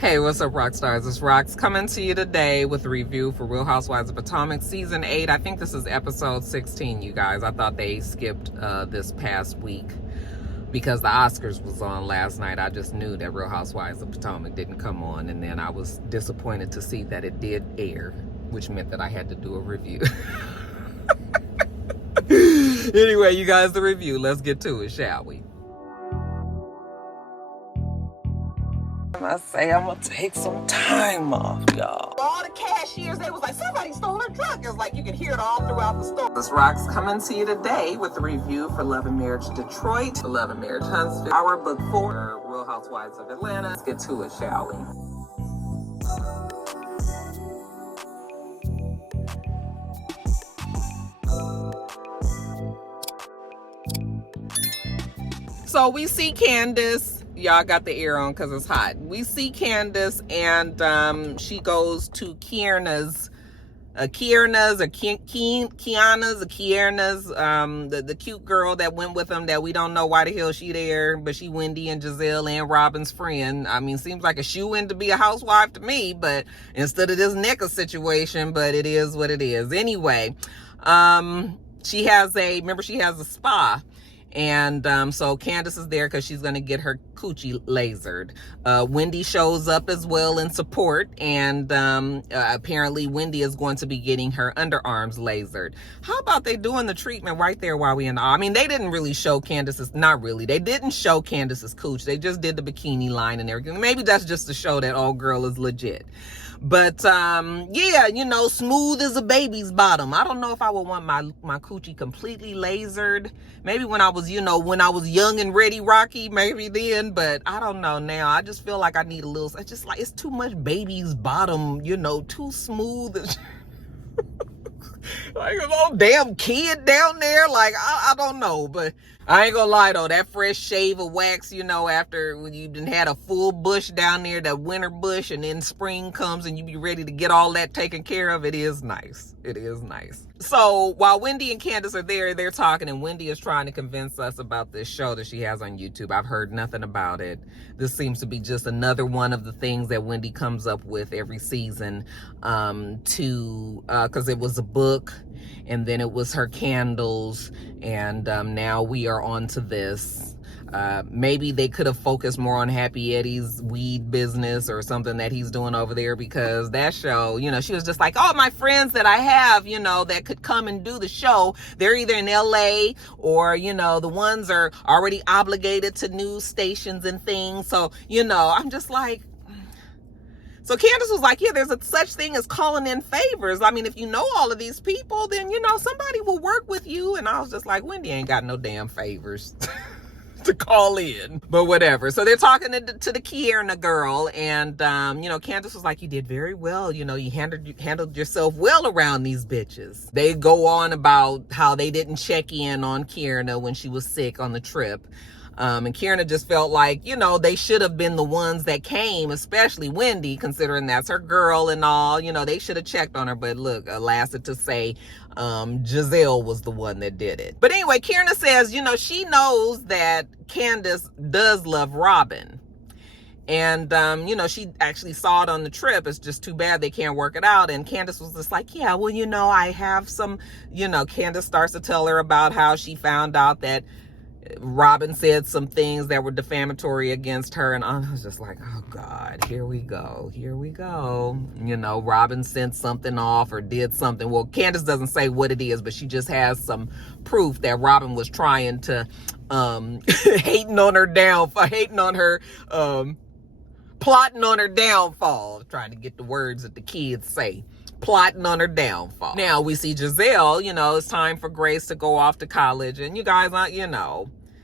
Hey, what's up, Roxstars? It's Rox coming to you today with a review for Real Housewives of Potomac Season 8. I think this is episode 16, you guys. I thought they skipped this past week because the Oscars was on last night. I just knew that Real Housewives of Potomac didn't come on, and then I was disappointed to see that it did air, which meant that I had to do a review. Anyway, you guys, the review. Let's get to it, shall we? I say I'm gonna take some time off, y'all. All the cashiers, they was like, somebody stole her truck. It's like you could hear it all throughout the store. This Rox coming to you today with a review for Love and Marriage Detroit, Love and Marriage Huntsville, our book 4, Real Housewives of Atlanta. Let's get to it, shall we? So we see Candace. Y'all got the air on because it's hot. We see Candace and she goes to Kiana's, the cute girl that went with them that we don't know why the hell she there, but she Wendy and Jazelle and Robin's friend. I mean, seems like a shoe-in to be a housewife to me, but instead of this Nneka situation, but it is what it is. Anyway, she has a spa. And so Candace is there because she's going to get her coochie lasered. Wendy shows up as well in support. And apparently Wendy is going to be getting her underarms lasered. How about they doing the treatment right there while we in the... I mean, they didn't really show Candace's... Not really. They didn't show Candace's cooch. They just did the bikini line and everything. Maybe that's just to show that old girl is legit. But, yeah, you know, smooth as a baby's bottom. I don't know if I would want my coochie completely lasered. Maybe when I was, when I was young and ready, Rocky, maybe then. But I don't know now. I just feel like I need a little, it's just like, it's too much baby's bottom, too smooth. Like a little damn kid down there. Like, I don't know. But I ain't gonna lie, though. That fresh shave of wax, after when you've had a full bush down there, that winter bush, and then spring comes and you be ready to get all that taken care of, it is nice. It is nice. So while Wendy and Candace are there, they're talking, and Wendy is trying to convince us about this show that she has on YouTube. I've heard nothing about it. This seems to be just another one of the things that Wendy comes up with every season because it was a book, and then it was her candles, and now we are on to this. Maybe they could have focused more on Happy Eddie's weed business or something that he's doing over there, because that show, she was just like, oh, my friends that I have, that could come and do the show, they're either in LA or, the ones are already obligated to news stations and things. So, I'm just like, so Candace was like, yeah, there's a such thing as calling in favors. I mean, if you know all of these people, then, somebody will work with you. And I was just like, Wendy ain't got no damn favors to call in, but whatever. So they're talking to the Kiana girl, and Candace was like, you did very well, you handled yourself well around these bitches. They go on about how they didn't check in on Kiana when she was sick on the trip. And Kiana just felt like, they should have been the ones that came, especially Wendy, considering that's her girl and all. They should have checked on her. But look, alas it to say, Jazelle was the one that did it. But anyway, Kiana says, she knows that Candace does love Robin. And, she actually saw it on the trip. It's just too bad they can't work it out. And Candace was just like, yeah, well, I have some, Candace starts to tell her about how she found out that Robin said some things that were defamatory against her, and I was just like, oh God, here we go. Robin sent something off or did something. Well, Candace doesn't say what it is, but she just has some proof that Robin was trying to plotting on her downfall, trying to get the words that the kids say. Plotting on her downfall. Now we see Jazelle, it's time for Grace to go off to college. And you guys,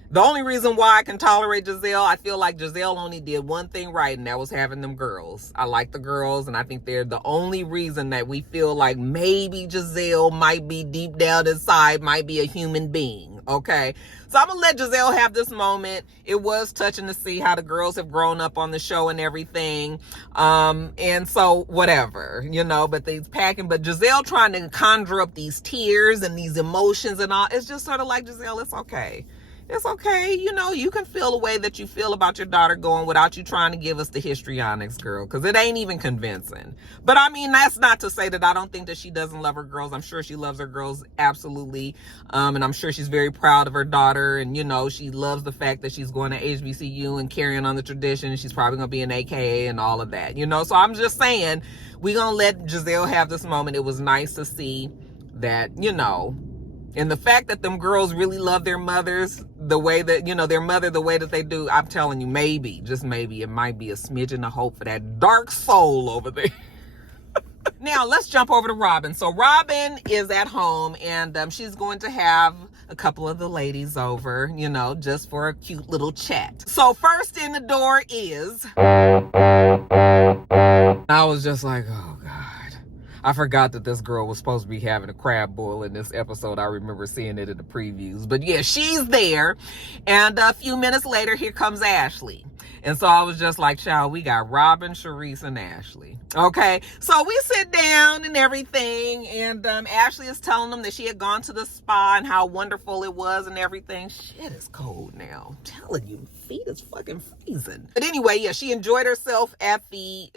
the only reason why I can tolerate Jazelle, I feel like Jazelle only did one thing right, and that was having them girls. I like the girls, and I think they're the only reason that we feel like maybe Jazelle might be deep down inside, might be a human being, okay? So I'm gonna let Jazelle have this moment. It was touching to see how the girls have grown up on the show and everything. And so whatever, but they's packing. But Jazelle trying to conjure up these tears and these emotions and all. It's just sort of like, Jazelle, it's okay. It's okay. You know, you can feel the way that you feel about your daughter going without you trying to give us the histrionics, girl, because it ain't even convincing. But I mean, that's not to say that I don't think that she doesn't love her girls. I'm sure she loves her girls, absolutely. And I'm sure she's very proud of her daughter. And, you know, she loves the fact that she's going to HBCU and carrying on the tradition. She's probably going to be an AKA and all of that, you know. So I'm just saying, we're going to let Jazelle have this moment. It was nice to see that, you know, and the fact that them girls really love their mothers the way that, you know, their mother the way that they do, I'm telling you, maybe, just maybe, it might be a smidgen of hope for that dark soul over there. Now, let's jump over to Robin. So Robin is at home, and she's going to have a couple of the ladies over, you know, just for a cute little chat. So first in the door is... I was just like, oh, God. I forgot that this girl was supposed to be having a crab boil in this episode. I remember seeing it in the previews. But yeah, she's there. And a few minutes later, here comes Ashley. And so I was just like, child, we got Robin, Sharice, and Ashley. Okay, so we sit down and everything. And Ashley is telling them that she had gone to the spa and how wonderful it was and everything. Shit is cold now. I'm telling you, feet is fucking freezing. But anyway, yeah, she enjoyed herself at the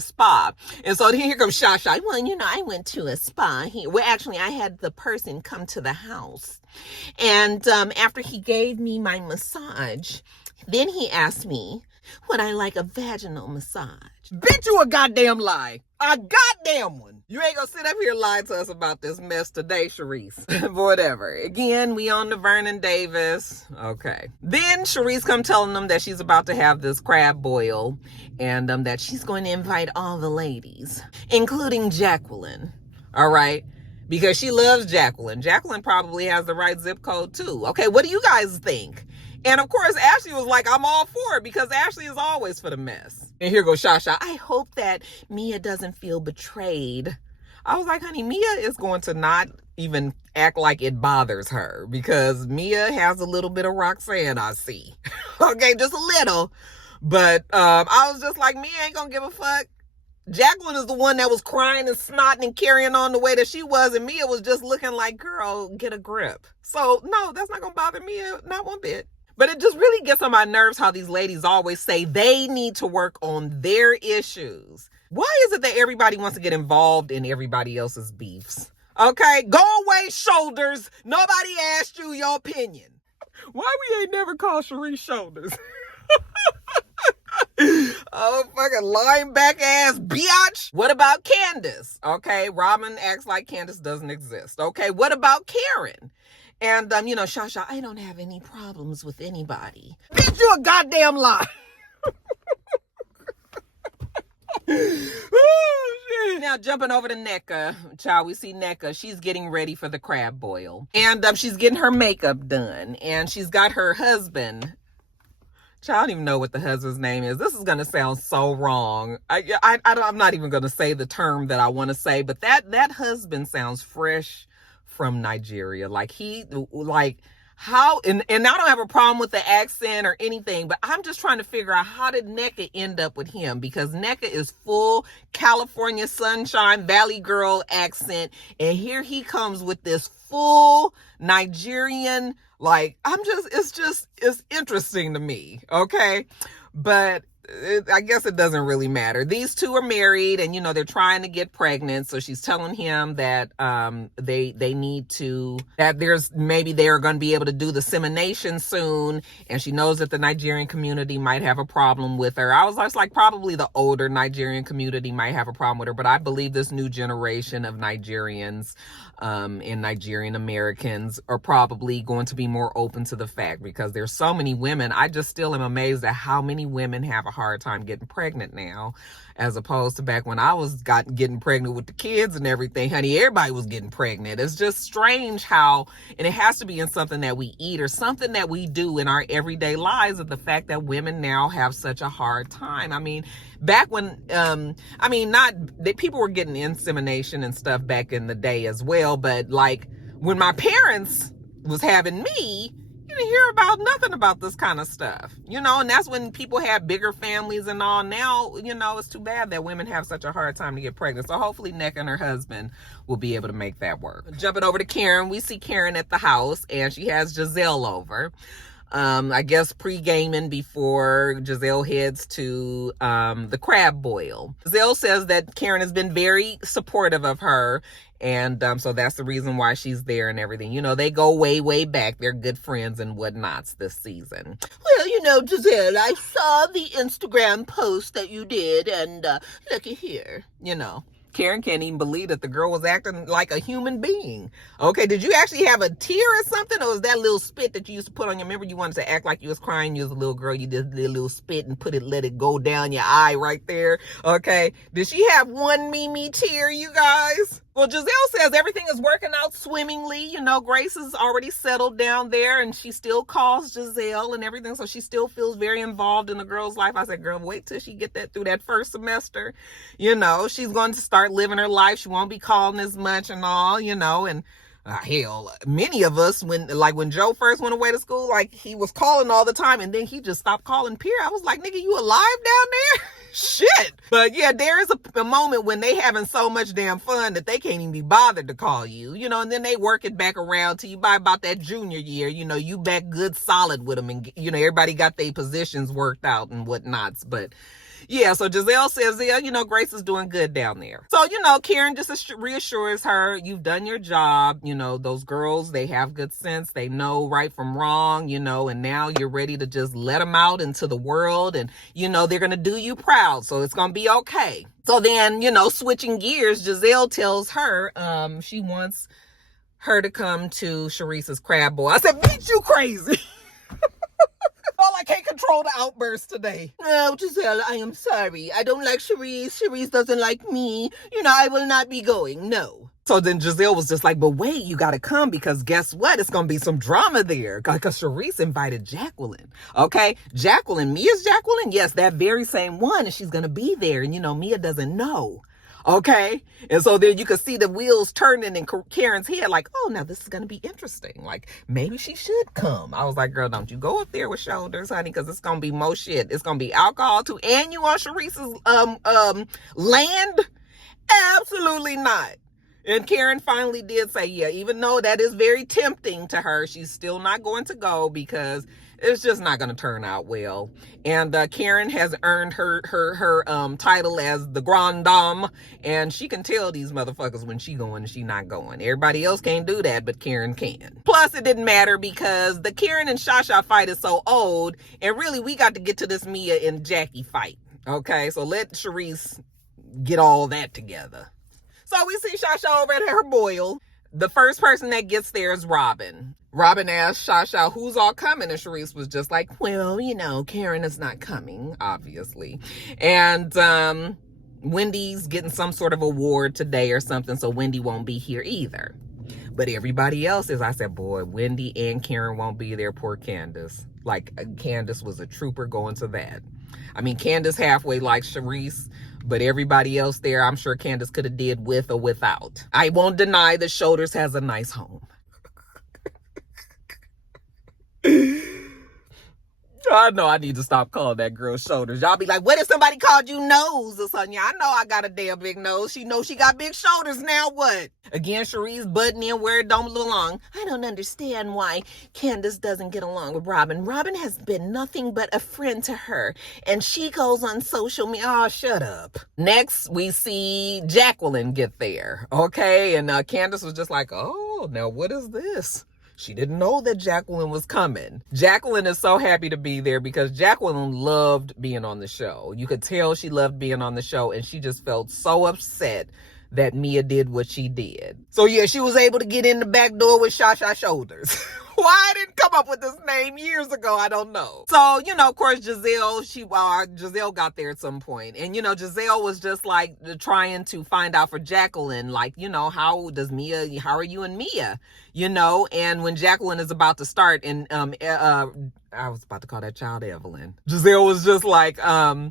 spa. And so here comes Shasha. Well, you know, I went to a spa here. Well, actually, I had the person come to the house. And after he gave me my massage, then he asked me, would I like a vaginal massage? Bitch, you a goddamn lie. A goddamn one. You ain't gonna sit up here lying to us about this mess today, Sharice. Whatever. Again, we on the Vernon Davis. Okay. Then Sharice come telling them that she's about to have this crab boil and that she's going to invite all the ladies, including Jacqueline. All right. Because she loves Jacqueline. Jacqueline probably has the right zip code too. Okay, what do you guys think? And of course, Ashley was like, I'm all for it, because Ashley is always for the mess. And here goes Shasha. I hope that Mia doesn't feel betrayed. I was like, honey, Mia is going to not even act like it bothers her, because Mia has a little bit of Roxanne, I see. Okay, just a little. But I was just like, Mia ain't gonna give a fuck. Jacqueline is the one that was crying and snotting and carrying on the way that she was, and Mia was just looking like, girl, get a grip. So no, that's not gonna bother Mia, not one bit. But it just really gets on my nerves how these ladies always say they need to work on their issues. Why is it that everybody wants to get involved in everybody else's beefs? Okay, go away, shoulders. Nobody asked you your opinion. Why we ain't never called Sharice Shoulders? Oh, fucking lying back ass biatch. What about Candace? Okay, Robin acts like Candace doesn't exist. Okay, what about Karen? And, you know, Shasha, I don't have any problems with anybody. Bitch, you a goddamn lie. Oh, shit. Now, jumping over to Nneka. Child, we see Nneka. She's getting ready for the crab boil. And she's getting her makeup done. And she's got her husband. Child, I don't even know what the husband's name is. This is going to sound so wrong. I'm not even going to say the term that I want to say. But that husband sounds fresh from Nigeria. Like how, and I don't have a problem with the accent or anything, but I'm just trying to figure out, how did Nneka end up with him? Because Nneka is full California sunshine valley girl accent, and here he comes with this full Nigerian, like, it's interesting to me. Okay. But I guess it doesn't really matter. These two are married, and, you know, they're trying to get pregnant. So she's telling him that they need to, that maybe they're going to be able to do the semination soon. And she knows that the Nigerian community might have a problem with her. I was like, probably the older Nigerian community might have a problem with her. But I believe this new generation of Nigerians and Nigerian Americans are probably going to be more open to the fact, because there's so many women. I just still am amazed at how many women have a hard time getting pregnant now, as opposed to back when I was getting pregnant with the kids and everything. Honey, everybody was getting pregnant. It's just strange how, and it has to be in something that we eat or something that we do in our everyday lives, of the fact that women now have such a hard time. I mean, back when, people were getting insemination and stuff back in the day as well, but like when my parents was having me, you didn't hear about nothing about this kind of stuff, you know, and that's when people have bigger families and all. Now, you know, it's too bad that women have such a hard time to get pregnant. So hopefully Nneka and her husband will be able to make that work. Jumping over to Karen, we see Karen at the house and she has Jazelle over. I guess pre-gaming before Jazelle heads to the crab boil. Jazelle says that Karen has been very supportive of her, and so that's the reason why she's there and everything. You know, they go way, way back. They're good friends and whatnots this season. Well, you know, Jazelle, I saw the Instagram post that you did, and looky here, you know. Karen can't even believe that the girl was acting like a human being. Okay, did you actually have a tear or something? Or was that little spit that you used to put on your, remember you wanted to act like you was crying, you was a little girl, you did a little spit and let it go down your eye right there. Okay, did she have one Mimi tear, you guys? Well, Jazelle says everything is working out swimmingly. You know, Grace is already settled down there and she still calls Jazelle and everything. So she still feels very involved in the girl's life. I said, girl, wait till she get that through that first semester. You know, she's going to start living her life. She won't be calling as much and all, you know, and hell, many of us, when Joe first went away to school, like he was calling all the time and then he just stopped calling Pierre. I was like, nigga, you alive down there? Shit. But yeah, there is a moment when they having so much damn fun that they can't even be bothered to call you, you know, and then they work it back around to you by about that junior year, you know, you back good solid with them and, you know, everybody got their positions worked out and whatnots. But yeah, so Jazelle says, yeah, you know, Grace is doing good down there. So, you know, Karen just reassures her, you've done your job. You know, those girls, they have good sense. They know right from wrong, you know, and now you're ready to just let them out into the world. And, you know, they're going to do you proud. So it's going to be okay. So then, you know, switching gears, Jazelle tells her she wants her to come to Sharice's crab boil. I said, bitch, you crazy. I can't control the outburst today. No, Jazelle, I am sorry. I don't like Sharice. Sharice doesn't like me. You know, I will not be going. No. So then Jazelle was just like, but wait, you got to come because guess what? It's going to be some drama there because Sharice invited Jacqueline. Okay. Jacqueline, Mia's Jacqueline. Yes, that very same one. And she's going to be there. And, you know, Mia doesn't know. Okay. And so then you could see the wheels turning in Karen's head like, oh, now this is going to be interesting. Like, maybe she should come. I was like, girl, don't you go up there with shoulders, honey, because it's going to be more shit. It's going to be alcohol too. And you on Sharice's land? Absolutely not. And Karen finally did say, yeah, even though that is very tempting to her, she's still not going to go because it's just not going to turn out well. And Karen has earned her title as the Grande Dame, and she can tell these motherfuckers when she going and she not going. Everybody else can't do that, but Karen can. Plus, it didn't matter because the Karen and Shasha fight is so old, and really, we got to get to this Mia and Jackie fight. Okay, so let Sharice get all that together. So we see Shasha over at her boil. The first person that gets there is Robin. Robin asked Shasha, who's all coming? And Sharice was just like, well, you know, Karen is not coming, obviously. And Wendy's getting some sort of award today or something, so Wendy won't be here either. But everybody else is, I said, boy, Wendy and Karen won't be there. Poor Candace. Like, Candace was a trooper going to that. I mean, Candace halfway like Sharice, but everybody else there, I'm sure Candace could have did with or without. I won't deny that Shoulders has a nice home. I know I need to stop calling that girl Shoulders. Y'all be like, what if somebody called you Nose or something? Yeah, I know I got a damn big nose. She knows she got big shoulders. Now what? Again, Sharice butting in where it don't belong. I don't understand why Candace doesn't get along with Robin. Robin has been nothing but a friend to her. And she goes on social media. Oh, shut up. Next, we see Jacqueline get there. Okay, and Candace was just like, oh, now what is this? She didn't know that Jacqueline was coming. Jacqueline is so happy to be there because Jacqueline loved being on the show. You could tell she loved being on the show, and she just felt so upset that Mia did what she did. So yeah, she was able to get in the back door with Shasha Shoulders. Why I didn't come up with this name years ago, I don't know. So, you know, of course, Jazelle got there at some point. And, you know, Jazelle was just like trying to find out for Jacqueline, like, you know, how are you and Mia? You know, and when Jacqueline is about to start, and I was about to call that child Evelyn. Jazelle was just like, oh,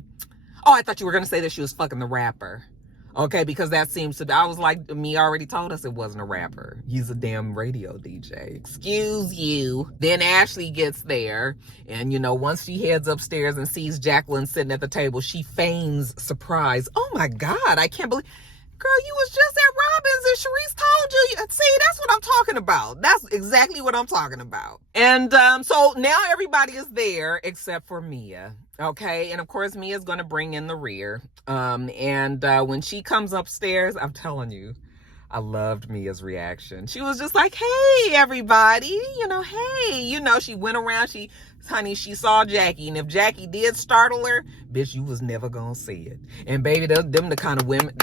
I thought you were going to say that she was fucking the rapper. Okay, because that seems to be, I was like, me already told us it wasn't a rapper. He's a damn radio DJ. Excuse you. Then Ashley gets there, and once she heads upstairs and sees Jacqueline sitting at the table, she feigns surprise. Oh my God, I can't believe, girl, you was just at Robin's and Sharice told you. See, that's what I'm talking about. That's exactly what I'm talking about. And so now everybody is there except for Mia. Okay, and of course Mia's going to bring in the rear. And when she comes upstairs, I'm telling you, I loved Mia's reaction. She was just like, hey, everybody, hey, she went around, she saw Jackie, and if Jackie did startle her, bitch, you was never gonna see it. And baby, them the kind of women,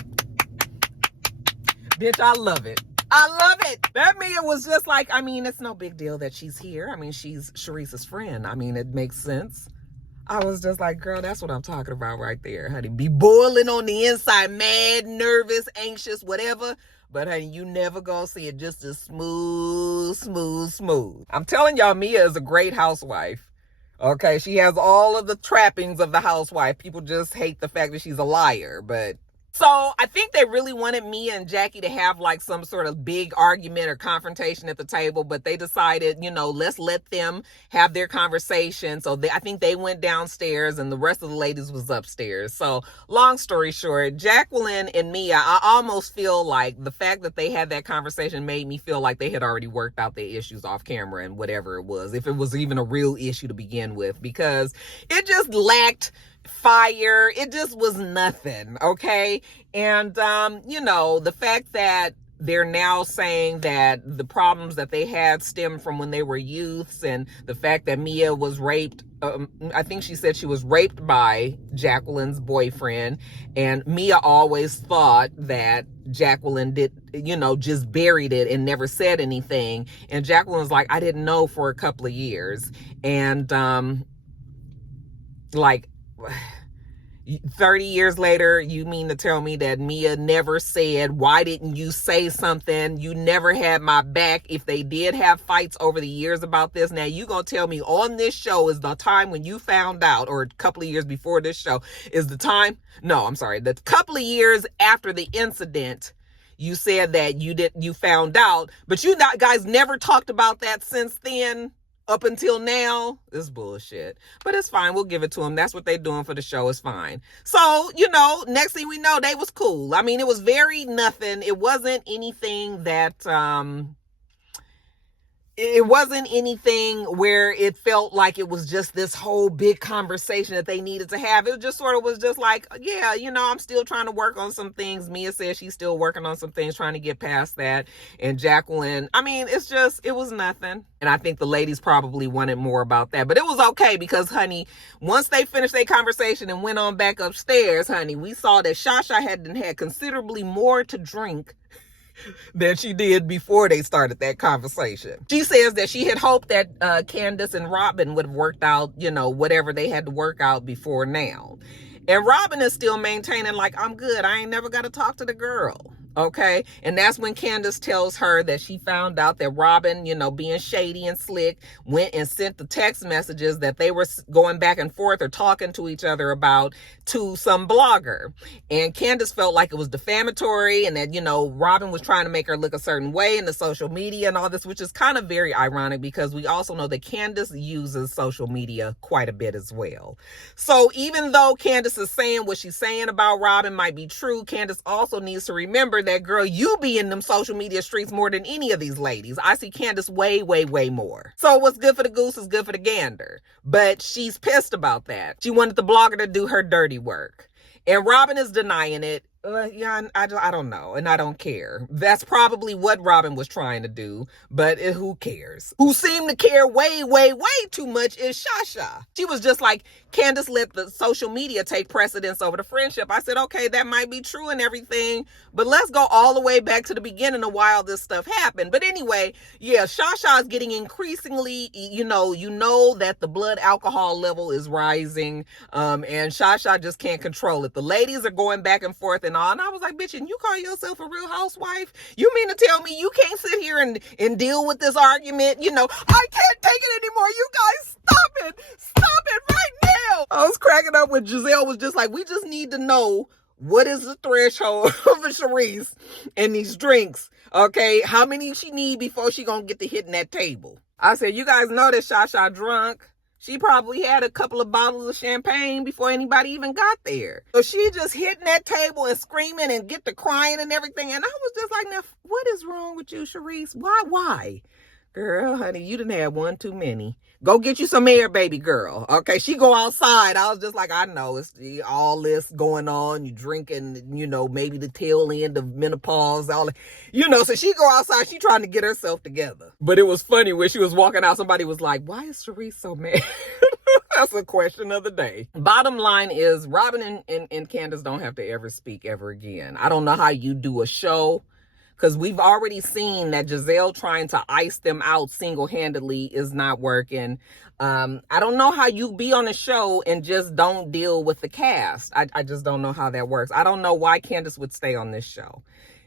bitch, I love it. I love it. That Mia was just like, it's no big deal that she's here. She's Sharice's friend. It makes sense. I was just like, girl, that's what I'm talking about right there, honey. Be boiling on the inside, mad, nervous, anxious, whatever. But honey, you never gonna see it. Just as smooth, smooth, smooth. I'm telling y'all, Mia is a great housewife. Okay, she has all of the trappings of the housewife. People just hate the fact that she's a liar, but... So I think they really wanted Mia and Jackie to have like some sort of big argument or confrontation at the table, but they decided, let's let them have their conversation. So I think they went downstairs and the rest of the ladies was upstairs. So long story short, Jacqueline and Mia, I almost feel like the fact that they had that conversation made me feel like they had already worked out their issues off camera and whatever it was, if it was even a real issue to begin with, because it just lacked fire. It just was nothing. Okay. And, the fact that they're now saying that the problems that they had stemmed from when they were youths, and the fact that Mia was raped. I think she said she was raped by Jacqueline's boyfriend, and Mia always thought that Jacqueline did, just buried it and never said anything. And Jacqueline was like, I didn't know for a couple of years. And, 30 years later, you mean to tell me that Mia never said, why didn't you say something? You never had my back. If they did have fights over the years about this, now you gonna tell me on this show is the time when you found out, or a couple of years before this show is the time? No, I'm sorry. The couple of years after the incident, you said that you found out, but you guys never talked about that since then. Up until now, it's bullshit. But it's fine. We'll give it to them. That's what they're doing for the show. It's fine. So, next thing we know, they was cool. It was very nothing. It wasn't anything that, it wasn't anything where it felt like it was just this whole big conversation that they needed to have. It just sort of was just like, yeah, I'm still trying to work on some things. Mia says she's still working on some things, trying to get past that. And Jacqueline, it was nothing. And I think the ladies probably wanted more about that. But it was okay because, honey, once they finished their conversation and went on back upstairs, honey, we saw that Shasha had considerably more to drink than she did before they started that conversation. She says that she had hoped that Candace and Robin would have worked out, whatever they had to work out before now. And Robin is still maintaining like, I'm good. I ain't never got to talk to the girl. Okay. And that's when Candace tells her that she found out that Robin, being shady and slick, went and sent the text messages that they were going back and forth or talking to each other about to some blogger. And Candace felt like it was defamatory and that, Robin was trying to make her look a certain way in the social media and all this, which is kind of very ironic because we also know that Candace uses social media quite a bit as well. So even though Candace is saying what she's saying about Robin might be true, Candace also needs to remember that, girl, you be in them social media streets more than any of these ladies. I see Candace way, way, way more. So what's good for the goose is good for the gander. But she's pissed about that. She wanted the blogger to do her dirty work. And Robin is denying it. I don't know, and I don't care. That's probably what Robin was trying to do, but who cares? Who seemed to care way, way, way too much is Shasha. She was just like, Candace let the social media take precedence over the friendship. I said, okay, that might be true and everything, but let's go all the way back to the beginning of why all this stuff happened. But anyway, yeah, Shasha is getting increasingly, you know that the blood alcohol level is rising, and Shasha just can't control it. The ladies are going back and forth and all, and I was like, bitch, and you call yourself a real housewife? You mean to tell me you can't sit here and deal with this argument? I can't take it anymore. You guys, stop it right now. I was cracking up when Jazelle was just like, we just need to know what is the threshold of a Sharice and these drinks? Okay, how many she need before she gonna get to hitting that table? I said, you guys know that Shasha drunk. She probably had a couple of bottles of champagne before anybody even got there. So she just hitting that table and screaming and get to crying and everything. And I was just like, now, what is wrong with you, Sharice? Why? Girl, honey, you didn't have one too many. Go get you some air, baby girl. Okay, she go outside. I was just like, I know it's all this going on. You drinking, you know, maybe the tail end of menopause, all that. You know, so she go outside. She trying to get herself together. But it was funny when she was walking out, somebody was like, why is Sharice so mad? That's a question of the day. Bottom line is, Robin and Candace don't have to ever speak ever again. I don't know how you do a show, because we've already seen that Jazelle trying to ice them out single-handedly is not working. I don't know how you be on a show and just don't deal with the cast. I just don't know how that works. I don't know why Candace would stay on this show.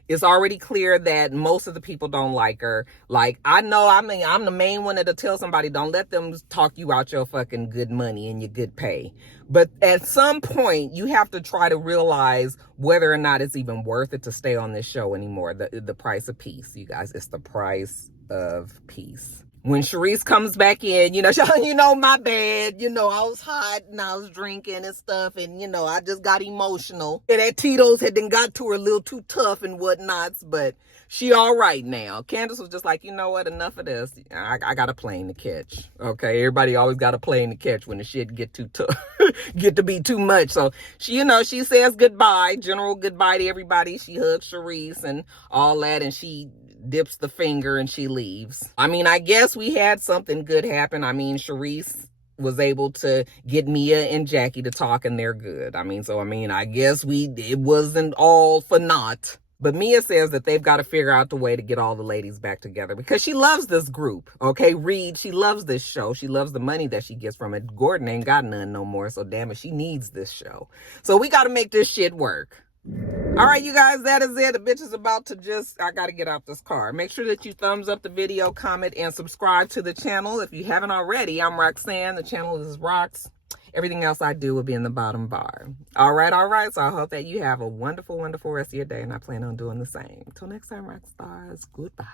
It's already clear that most of the people don't like her. Like, I know, I mean, I'm the main one that'll tell somebody, don't let them talk you out your fucking good money and your good pay. But at some point, you have to try to realize whether or not it's even worth it to stay on this show anymore. The price of peace, you guys. It's the price of peace. When Sharice comes back in, you know, my bad. You know, I was hot and I was drinking and stuff. And, you know, I just got emotional. And that Tito's had then got to her a little too tough and whatnots. But she all right now. Candace was just like, you know what? Enough of this. I got a plane to catch. Okay. Everybody always got a plane to catch when the shit get too tough. Get to be too much. So she, you know, she says goodbye. General goodbye to everybody. She hugs Sharice and all that. And she dips the finger and she leaves. I mean, I guess we had something good happen. I mean, Sharice was able to get Mia and Jackie to talk and they're good. I mean, I guess it wasn't all for naught. But Mia says that they've got to figure out the way to get all the ladies back together because she loves this group. Okay, Reed, she loves this show. She loves the money that she gets from it. Gordon ain't got none no more, so damn it, she needs this show. So we got to make this shit work. All right, you guys, that is it. The bitch is about to I got to get out this car. Make sure that you thumbs up the video, comment, and subscribe to the channel. If you haven't already, I'm Roxanne. The channel is Rox. Everything else I do will be in the bottom bar. All right. So I hope that you have a wonderful, wonderful rest of your day, and I plan on doing the same. Till next time, Roxstars. Goodbye.